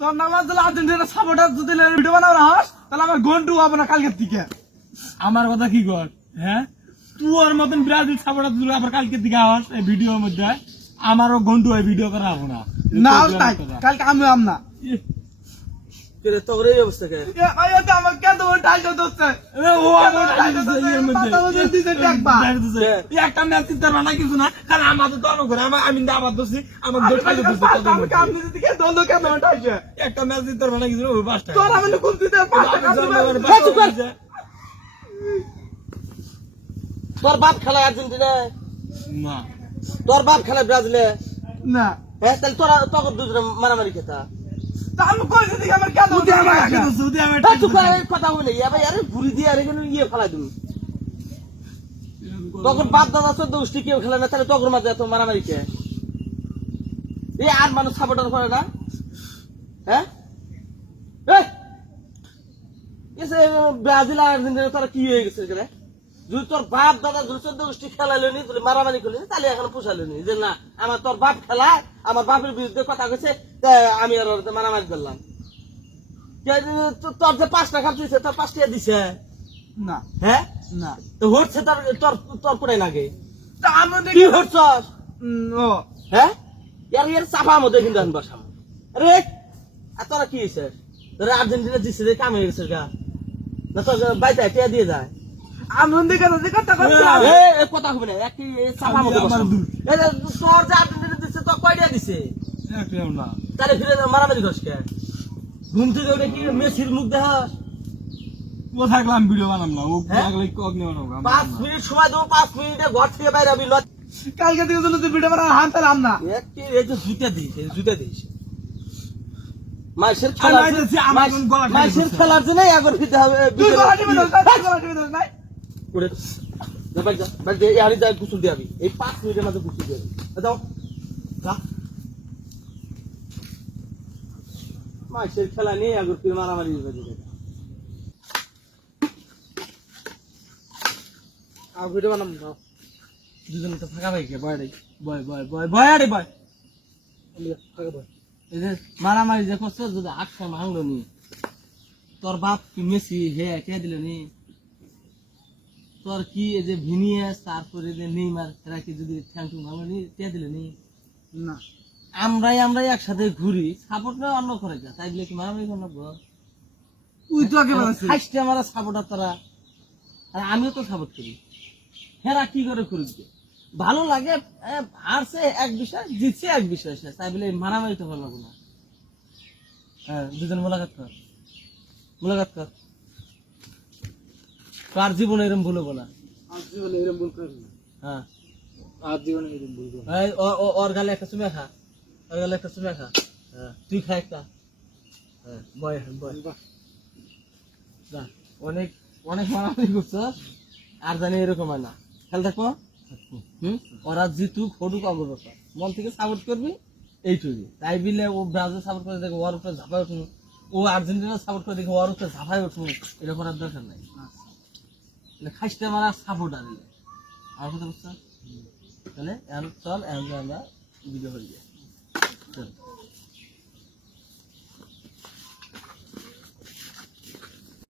তোর নামাজ দিলে আর্জেন্টিনা সাপোর্টার যদি ভিডিও বানাবো হাস তাহলে আমার গন্ডু হবে না কালকের দিকে। আমার কথা কি কর, হ্যাঁ তোর মতন ব্রাজিল সাপোর্টার তুই আবার কালকের দিকে আস এই ভিডিওর মধ্যে আমারও গন্ডু হয় ভিডিও করা হবো না। না তাই কালকে আমি আম না কেরে তোর এই অবস্থা কে ভাই ওটা আমার কেন টাইট হচ্ছে ও আমার একটা ম্যাচ জিততে পারবো না কিছু না, কারণ আমাদের দল করে আমি আবার দোষী আমার একটা ম্যাচ জিততে পারবো না কিছু না। পাঁচটা তোর বাপ খেলায় আর্জেন্টিনায়, না তোর বাপ খেলায় ব্রাজিলে, না হ্যাঁ তাহলে তোরা তোর দুজনে মারামারি খেতা আমি কইছি দিকে আমার কেন কথা বলে আরে ঘুরি দিয়ে আর এখানে ইয়ে ফেলা তুমি তখন বাপ দাদা 14 কেউ খেলে না, তাহলে তখন মাঝে এত মারামারি কে? এই আর মানুষ সাপোর্টার করে না, হ্যাঁ ব্রাজিল আর আর্জেন্টিনা তোরা কি হয়ে গেছে এখানে? যদি তোর বাপ দাদা 14 খেলাইলো নি তুই মারামারি করলি তাহলে এখন পোষালো নি যে না আমার তোর বাপ খেলায় আমার বাপের বিরুদ্ধে কথা কইছে আমি আর মারামারি করলাম। তোর যে 5 টাকা দিছে তোর 5 টাকা দিছে না হ্যাঁ না তো হচ্ছে তোর তোর তোর কোটাই লাগে আমি কি হচ্ছস ও হ্যাঁ ইয়ার চাপা মধ্যে কিন্তু আনবার সামনে আরে আর তোরা কি হয়েছে তোরা আর্জেন্টিনা জিতছে যে কাম হয়ে গেছে গা না তোর বাইতে টিয়া দিয়ে যায় আমি দিকে কথা কথা হবে না একটি চাপা মধ্যে তোর যে আর্জেন্টিনা দিচ্ছে তোর কয়টা দিছে না তাহলে ফিরে মারামারি করছ কে? ঘুম থেকে ওটা কি মেসির মুখ দেখাস? ও থাকলাম ভিডিও বানাম না, ও হ্যাঁ? থাকলে অগ্নি বানাবো 5 মিনিট সময় দেবো, 5 মিনিটে ঘর থেকে বাইরে আবি কালকে দিকে যদি ভিডিও বানা হান পেলাম না একটি এই যে জুতা দিস মাইসের আর খেলা মাইসের আমার কোন গলা ঠেলে মাইসের দিচ্ছে। খেলার জন্য একবার ফিরতে হবে তুই গলা টিপে ধর তুই গলা টিপে ধর নাই ওরে যা বাইরে এই হারি যা গুছল দিবি এই 5 মিনিটের মধ্যে গুছল দিবি দাও যা মাইসের খেলা নিয়ে একবার ফির মারামারি হবে আর ভিডিও বানাম দাও দুজনে তো ফাঁকা পাইকে বয় রে বয় বয় বয় বয় আরে বয় এই যে মারামারি যে করছো যদি আটটা ভাঙলো নি তোর বাপ কি মেসি হে কে দিল নি তোর কি এই যে ভিনিয়াস তারপরে যে নেইমার এরা কি যদি থ্যাংক ইউ ভাঙলো নি কে দিল নি না আমরাই একসাথে ঘুরি সাপোর্ট না অন্য করে যা তাই বলে কি মারামারি করবো তুই তো আগে বলছিস ফার্স্টে আমার সাপোর্টার তারা আর আমিও তো সাপোর্ট করি হেরা কি করে করবে ভালো লাগে হারছে এক বিষয় জিতছে এক বিষয় শেষ তাই বলে মারামারি তো ভালো লাগবে না। হ্যাঁ দুজন মোলাকাত কর কার জীবনে এরকম ভুলবো না আর জীবনে এরকম ভুল করবি না হ্যাঁ আর জীবনে এরকম ভুল করবি এই ওর গালে একটা চুমে খা ওর গালে একটা চুমে খা হ্যাঁ তুই খা একটা হ্যাঁ বয় যা অনেক অনেক মারামারি করছো আর জানি এরকম হয় না খেয়াল থাকবো ওরা জিতুক হটুক অগ্রতা মন থেকে সাপোর্ট করবি এইটুকু তাই বিলে ও ব্রাজিল সাপোর্ট করে দেখো ওর উপরে ঝাঁপায় উঠুন ও আর্জেন্টিনা সাপোর্ট করে দেখো ওর উপরে ঝাঁপায় উঠুন এটা করার দরকার নাই খাইতে মারা সাপোর্ট আর আমার কথা বুঝছো তাহলে চল আমরা ভিডিও হয়ে যায় চল